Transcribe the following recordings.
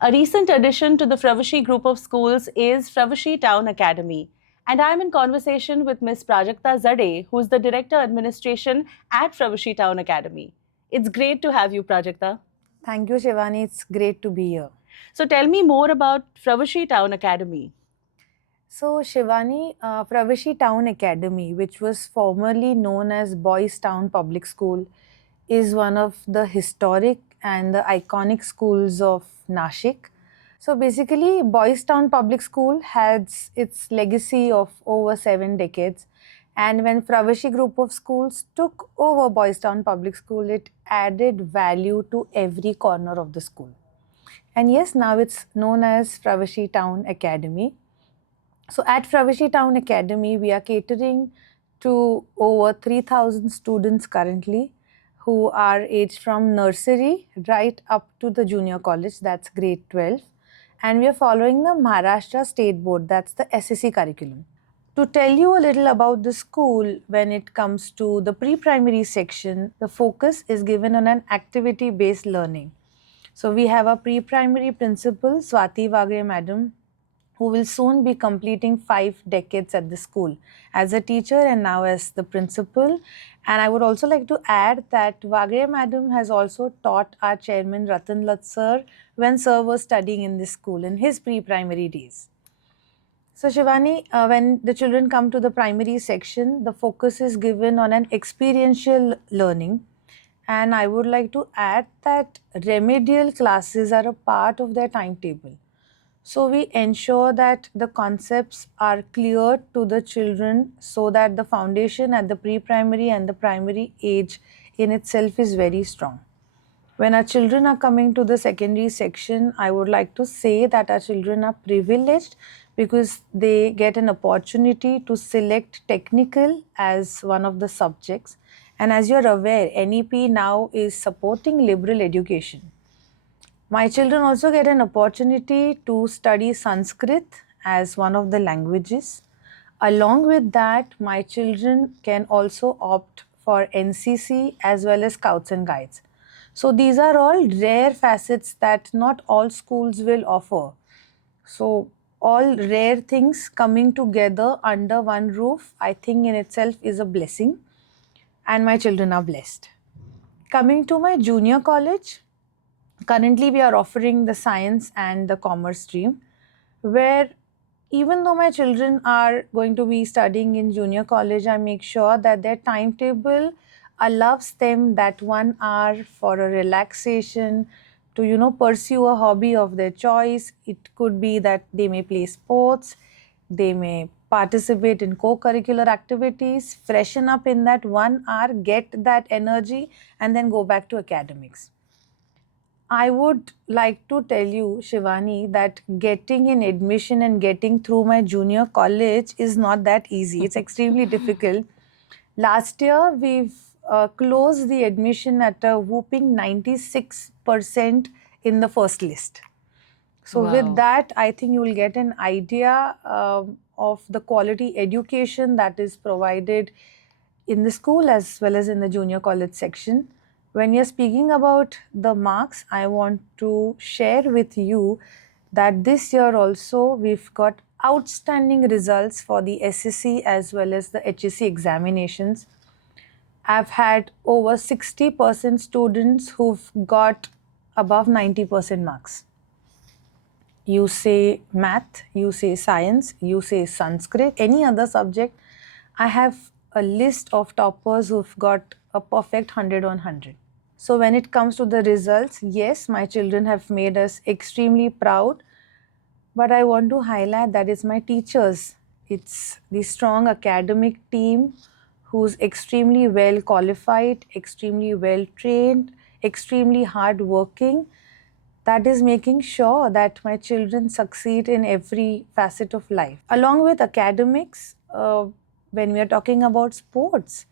A recent addition to the Fravashi group of schools is Fravashi Town Academy. And I'm in conversation with Ms. Prajakta Jade, who's the Director Administration at Fravashi Town Academy. It's great to have you, Prajakta. Thank you, Shivani. It's great to be here. So tell me more about Fravashi Town Academy. So, Shivani, Fravashi Town Academy, which was formerly known as Boys Town Public School, is one of the historic and the iconic schools of Nashik. So, basically, Boys Town Public School has its legacy of over 7 decades. And when Fravashi Group of Schools took over Boys Town Public School, it added value to every corner of the school. And yes, now it's known as Fravashi Town Academy. So at Fravashi Town Academy, we are catering to over 3,000 students currently who are aged from nursery right up to the junior college, that's grade 12. And we are following the Maharashtra State Board, that's the SSC curriculum. To tell you a little about the school, when it comes to the pre-primary section, the focus is given on an activity-based learning. So we have a pre-primary principal, Swati Vagre Madam, who will soon be completing 5 decades at the school as a teacher and now as the principal. And I would also like to add that Vagre Madam has also taught our chairman Ratan Lat sir when sir was studying in this school in his pre-primary days. So Shivani, when the children come to the primary section, the focus is given on an experiential learning. And I would like to add that remedial classes are a part of their timetable. So we ensure that the concepts are clear to the children so that the foundation at the pre-primary and the primary age in itself is very strong. When our children are coming to the secondary section, I would like to say that our children are privileged because they get an opportunity to select technical as one of the subjects. And as you're aware, NEP now is supporting liberal education. My children also get an opportunity to study Sanskrit as one of the languages. Along with that, my children can also opt for NCC as well as Scouts and Guides. So these are all rare facets that not all schools will offer. So all rare things coming together under one roof, I think in itself is a blessing, and my children are blessed. Coming to my junior college, currently we are offering the science and the commerce stream, where even though my children are going to be studying in junior college, I make sure that their timetable allows them that 1 hour for a relaxation to pursue a hobby of their choice. It could be that they may play sports, they may participate in co-curricular activities, freshen up in that 1 hour, get that energy, and then go back to academics. I would like to tell you, Shivani, that getting an admission and getting through my junior college is not that easy. It's extremely difficult. Last year, we've closed the admission at a whooping 96% in the first list. So, Wow. with that, I think you will get an idea of the quality education that is provided in the school as well as in the junior college section. When you're speaking about the marks, I want to share with you that this year also we've got outstanding results for the SSC as well as the HSC examinations. I've had over 60% students who've got above 90% marks. You say math, you say science, you say Sanskrit, any other subject, I have a list of toppers who've got a perfect 100 on 100. So when it comes to the results, yes, my children have made us extremely proud, but I want to highlight that it's my teachers. It's the strong academic team who's extremely well qualified, extremely well trained, extremely hardworking, that is making sure that my children succeed in every facet of life. Along with academics, when we are talking about sports,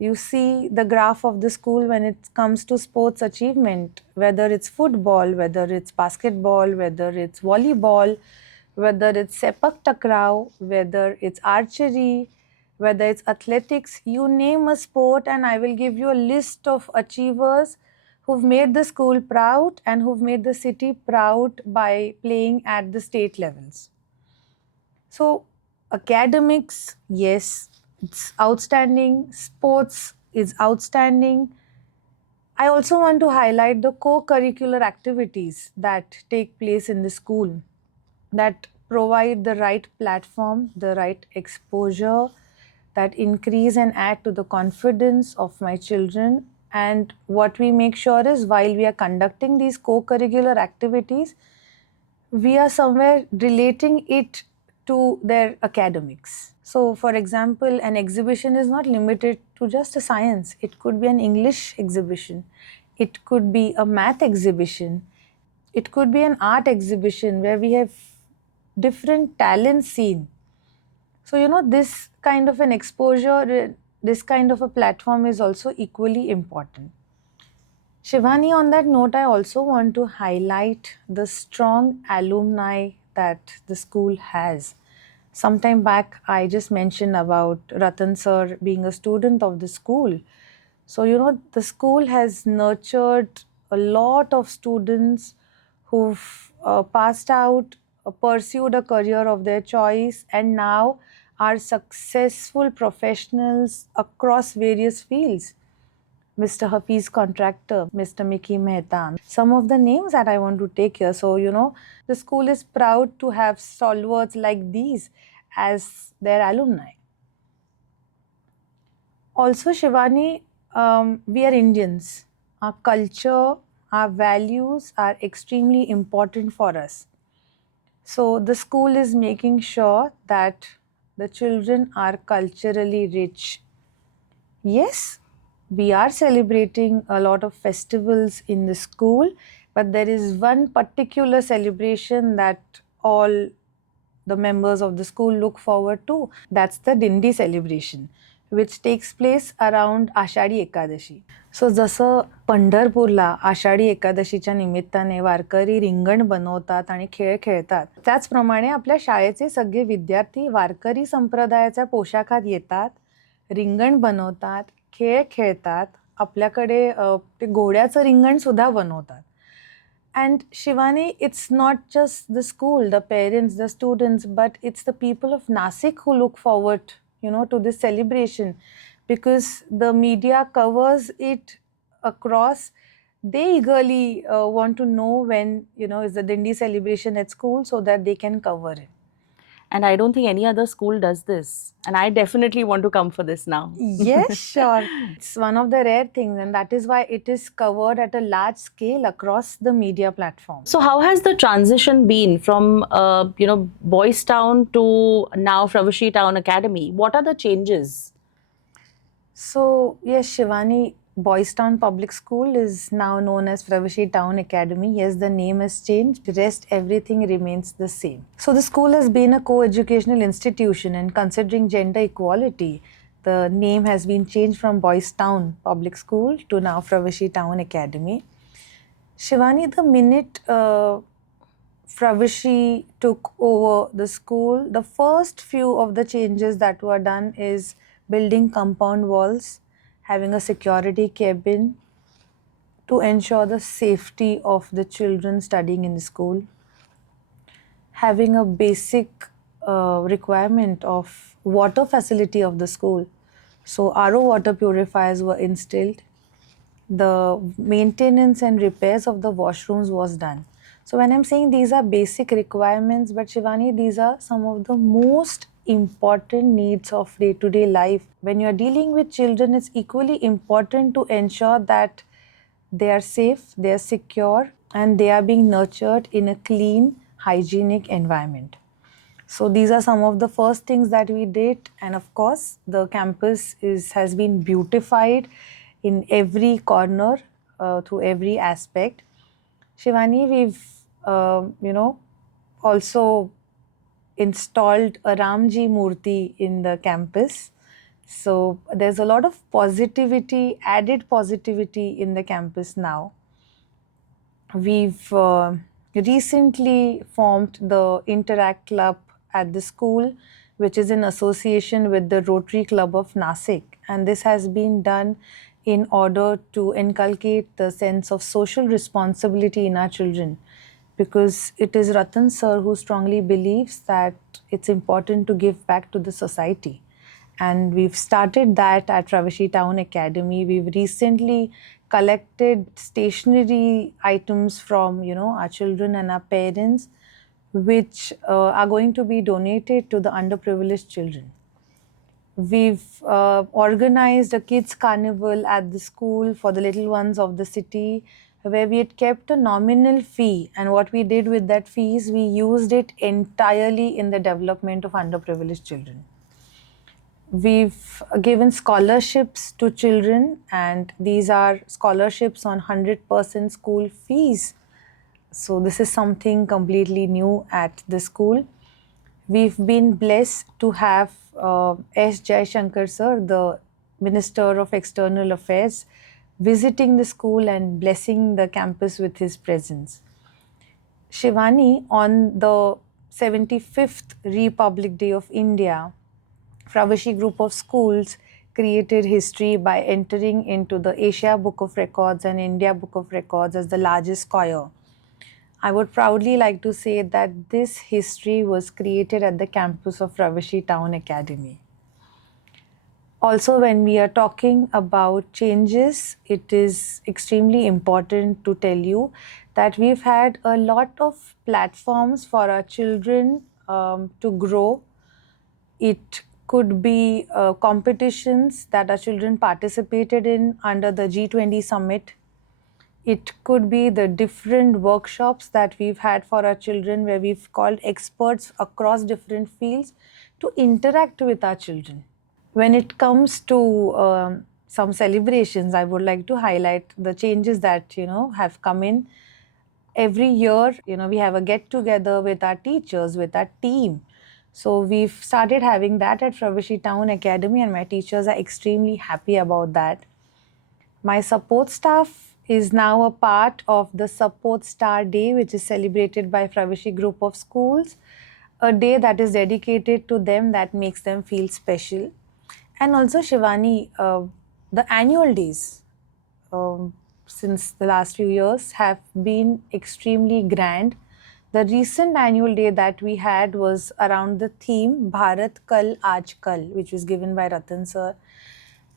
you see the graph of the school when it comes to sports achievement, whether it's football, whether it's basketball, whether it's volleyball, whether it's sepak takraw, whether it's archery, whether it's athletics, you name a sport and I will give you a list of achievers who've made the school proud and who've made the city proud by playing at the state levels. So, academics, yes, it's outstanding. Sports is outstanding. I also want to highlight the co curricular activities that take place in the school that provide the right platform, the right exposure, that increase and add to the confidence of my children. And what we make sure is while we are conducting these co curricular activities, we are somewhere relating it to their academics. So, for example, an exhibition is not limited to just a science, it could be an English exhibition, it could be a math exhibition, it could be an art exhibition where we have different talents seen. So, this kind of an exposure, this kind of a platform is also equally important. Shivani, on that note, I also want to highlight the strong alumni that the school has. Sometime back, I just mentioned about Ratan sir being a student of the school. So, the school has nurtured a lot of students who've passed out, pursued a career of their choice, and now are successful professionals across various fields. Mr. Hafiz Contractor, Mr. Mickey Mehta. Some of the names that I want to take here. So, the school is proud to have stalwarts like these as their alumni. Also, Shivani, we are Indians. Our culture, our values are extremely important for us. So, the school is making sure that the children are culturally rich. Yes, we are celebrating a lot of festivals in the school, but there is one particular celebration that all the members of the school look forward to. That's the Dindi celebration, which takes place around Ashadhi Ekadashi. सो जसं पंढरपूरला आषाढी एकादशीच्या निमित्ताने वारकरी रिंगण बनवतात आणि खेळ खेळतात, त्याचप्रमाणे आपल्या शाळेचे सगळे विद्यार्थी वारकरी संप्रदायाच्या पोशाखात येतात, रिंगण बनवतात, खेळ खेळतात, आपल्याकडे ते घोड्याचं रिंगण सुद्धा बनवतात. And Shivani, it's not just the school, the parents, the students, but it's the people of Nasik who look forward, to this celebration, because the media covers it across. They eagerly want to know when, is the Dindi celebration at school so that they can cover it. And I don't think any other school does this. And I definitely want to come for this now. Yes, sure. It's one of the rare things, and that is why it is covered at a large scale across the media platform. So how has the transition been from, Boys Town to now Fravashi Town Academy? What are the changes? So, yes, Shivani, Boys Town Public School is now known as Fravashi Town Academy. Yes, the name has changed. The rest, everything remains the same. So, the school has been a co-educational institution, and considering gender equality, the name has been changed from Boys Town Public School to now Fravashi Town Academy. Shivani, the minute Fravashi took over the school, the first few of the changes that were done is building compound walls, having a security cabin to ensure the safety of the children studying in the school, having a basic requirement of water facility of the school. So RO water purifiers were installed. The maintenance and repairs of the washrooms was done. So when I'm saying these are basic requirements, but Shivani, these are some of the most important needs of day-to-day life. When you're dealing with children, it's equally important to ensure that they are safe, they are secure, and they are being nurtured in a clean, hygienic environment. So these are some of the first things that we did, and of course, the campus has been beautified in every corner, through every aspect. Shivani, we've, also installed a Ramji Murti in the campus. So there's a lot of positivity, added positivity in the campus now. We've recently formed the Interact Club at the school, which is in association with the Rotary Club of Nasik. And this has been done in order to inculcate the sense of social responsibility in our children, because it is Ratan sir who strongly believes that it's important to give back to the society. And we've started that at Fravashi Town Academy. We've recently collected stationery items from our children and our parents, which are going to be donated to the underprivileged children. We've organized a kids carnival at the school for the little ones of the city, where we had kept a nominal fee, and what we did with that fees, we used it entirely in the development of underprivileged children. We've given scholarships to children, and these are scholarships on 100% school fees. So this is something completely new at the school. We've been blessed to have S. Shankar sir, the Minister of External Affairs, visiting the school and blessing the campus with his presence. Shivani, on the 75th Republic Day of India, Fravashi Group of Schools created history by entering into the Asia Book of Records and India Book of Records as the largest choir. I would proudly like to say that this history was created at the campus of Fravashi Town Academy. Also, when we are talking about changes, it is extremely important to tell you that we've had a lot of platforms for our children to grow. It could be competitions that our children participated in under the G20 summit. It could be the different workshops that we've had for our children, where we've called experts across different fields to interact with our children. When it comes to some celebrations, I would like to highlight the changes that have come in. Every year, we have a get together with our teachers, with our team. So we've started having that at Fravashi Town Academy, and my teachers are extremely happy about that. My support staff is now a part of the Support Star Day, which is celebrated by Fravashi Group of Schools, a day that is dedicated to them, that makes them feel special. And also, Shivani, the annual days since the last few years have been extremely grand. The recent annual day that we had was around the theme Bharat Kal Aaj Kal, which was given by Ratan sir.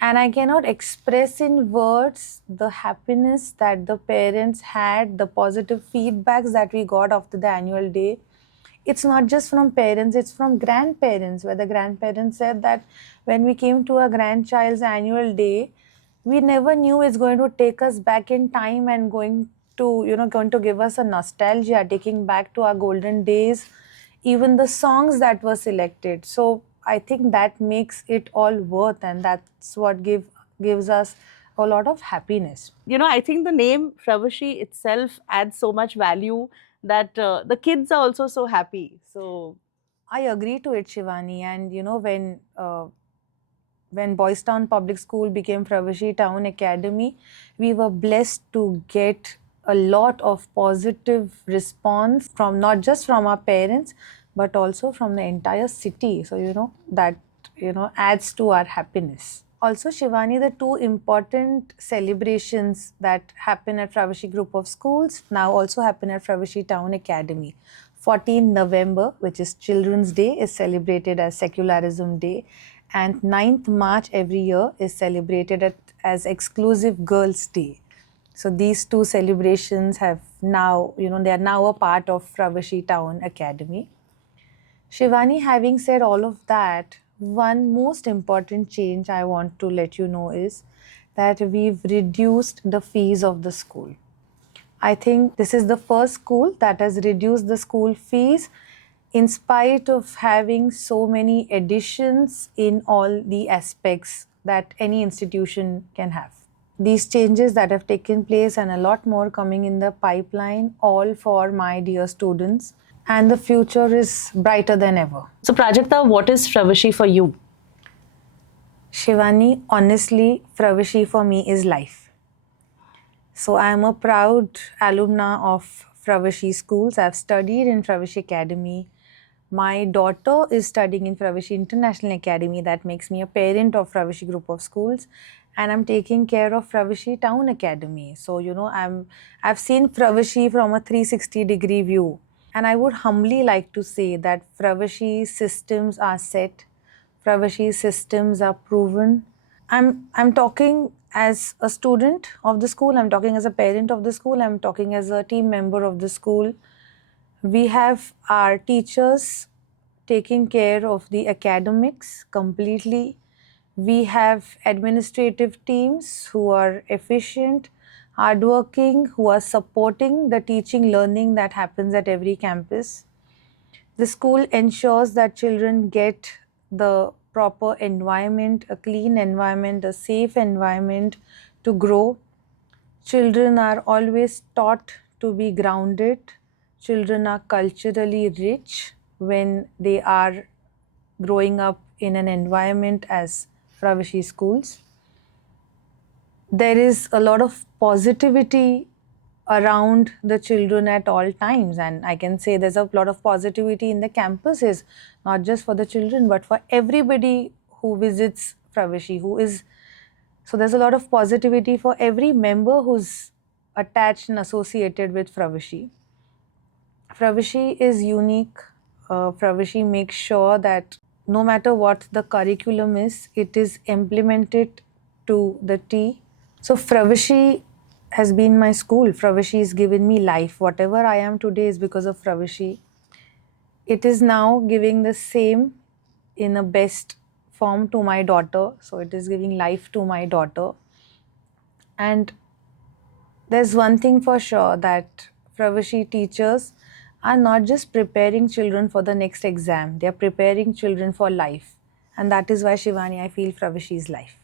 And I cannot express in words the happiness that the parents had, the positive feedbacks that we got after the annual day. It's not just from parents, it's from grandparents, where the grandparents said that when we came to a grandchild's annual day, we never knew it's going to take us back in time and going to give us a nostalgia, taking back to our golden days, even the songs that were selected. So I think that makes it all worth, and that's what gives us a lot of happiness. I think the name Fravashi itself adds so much value that the kids are also so happy. So I agree to it, Shivani. And when Boys Town Public School became Fravashi Town Academy, we were blessed to get a lot of positive response from not just from our parents, but also from the entire city. So that adds to our happiness. Also, Shivani, the two important celebrations that happen at Fravashi Group of Schools now also happen at Fravashi Town Academy. 14 November, which is Children's Day, is celebrated as Secularism Day, and 9th March every year is celebrated as Exclusive Girls' Day. So these two celebrations have now, they are now a part of Fravashi Town Academy. Shivani, having said all of that, one most important change I want to let you know is that we've reduced the fees of the school. I think this is the first school that has reduced the school fees in spite of having so many additions in all the aspects that any institution can have. These changes that have taken place and a lot more coming in the pipeline, all for my dear students, and the future is brighter than ever. So Prajakta, what is Fravashi for you? Shivani, honestly, Fravashi for me is life. So I am a proud alumna of Fravashi schools. I've studied in Fravashi Academy. My daughter is studying in Fravashi International Academy. That makes me a parent of Fravashi Group of Schools. and I'm taking care of Fravashi Town Academy. So, I've seen Fravashi from a 360-degree view. And I would humbly like to say that Fravashi systems are set, Fravashi systems are proven. I'm talking as a student of the school, I'm talking as a parent of the school, I'm talking as a team member of the school. We have our teachers taking care of the academics completely. We have administrative teams who are efficient, hardworking, who are supporting the teaching learning that happens at every campus. The school ensures that children get the proper environment, a clean environment, a safe environment to grow. Children are always taught to be grounded. Children are culturally rich when they are growing up in an environment as Fravashi schools. There is a lot of positivity around the children at all times, and I can say there's a lot of positivity in the campuses, not just for the children but for everybody who visits Fravashi, who is so there's a lot of positivity for every member who's attached and associated with Fravashi. Fravashi is unique. Fravashi makes sure that no matter what the curriculum is, it is implemented to the T. So Fravashi has been my school. Fravashi has given me life. Whatever I am today is because of Fravashi. It is now giving the same in a best form to my daughter. So it is giving life to my daughter. And there's one thing for sure, that Fravashi teachers are not just preparing children for the next exam, they are preparing children for life. And that is why, Shivani, I feel Fravashi is life.